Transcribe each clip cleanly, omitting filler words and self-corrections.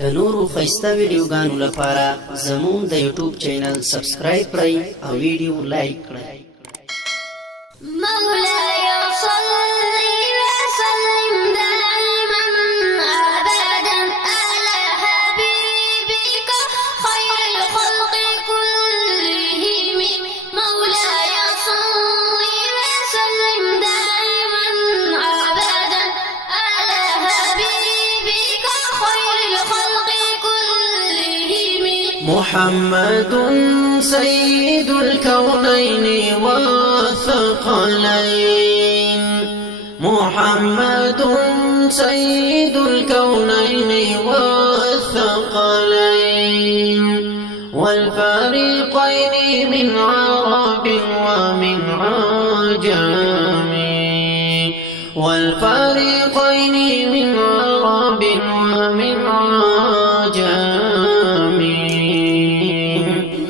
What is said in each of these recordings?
د نورو خيسته ویډیوګانو لپاره زموږ د یوټیوب چینل سبسکرایب کړئ او ویډیو لایک کړئ. مولاي صل وسلم دائما ابدا على حبيبك خير الخلق كلهم. مولاي صل وسلم دائما ابدا على حبيبك خير الخلق كلهم. محمد سيد الكونين والثقلين، محمد سيد الكونين والثقلين، والفريقين من عرب ومن عجم، والفريقين من عرب ومن عجم.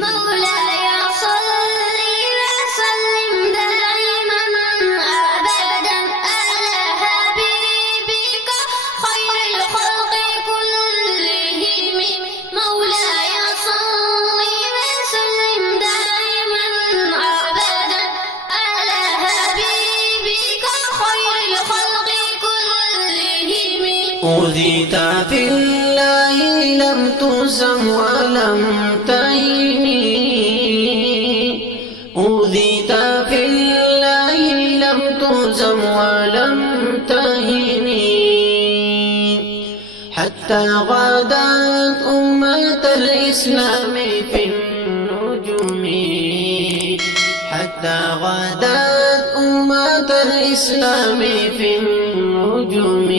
مولاي صل وسلم دائما ابدا على حبيبك خير الخلق كلهم. مولاي صل وسلم دائما ابدا على حبيبك خير الخلق كلهم. أوذيت في الله لم تزم ولم تهني، أوذيت في الله لم تزم ولم تهني، حتى غادت أمة الإسلام في النجوم، حتى غادت أمة الإسلام في النجوم.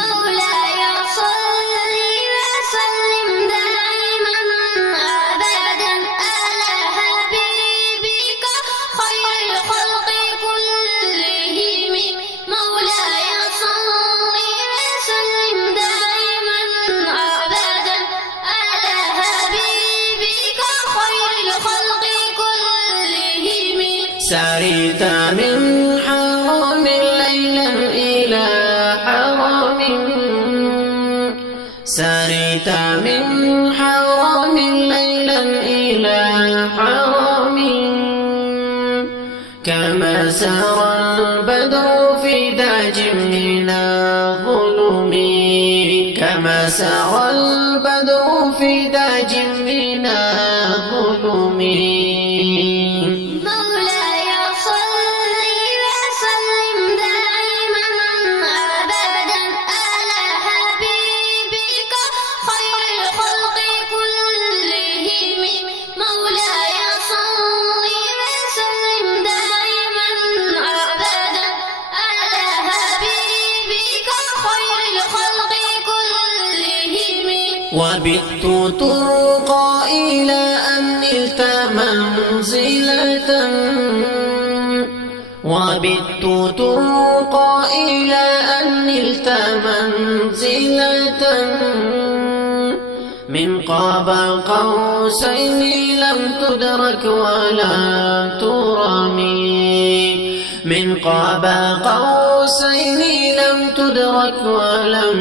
مولاي صل وسلم دائما ابدا على حبيبك خير الخلق كلهم. مولاي صل وسلم دائما ابدا على حبيبك خير الخلق كلهم. سريت من حرم ليلا إلى حرم، سريت من حرم ليلا إلى حرم، كما سرى البدر في داج من الظلم، كما سرى البدر في داج من الظلم. مولاي صل وسلم دائما ابدا على حبيبك خير الخلق كلهم. مولاي صل وسلم دائما ابدا على حبيبك خير الخلق كلهم. وبت ترقى إلى أن نلت منزلة، وبت ترقى إلى أن نلت منزلة، من قاب قوسين لم تدرك ولا ترمي، من قاب قوسين لم تدرك ولم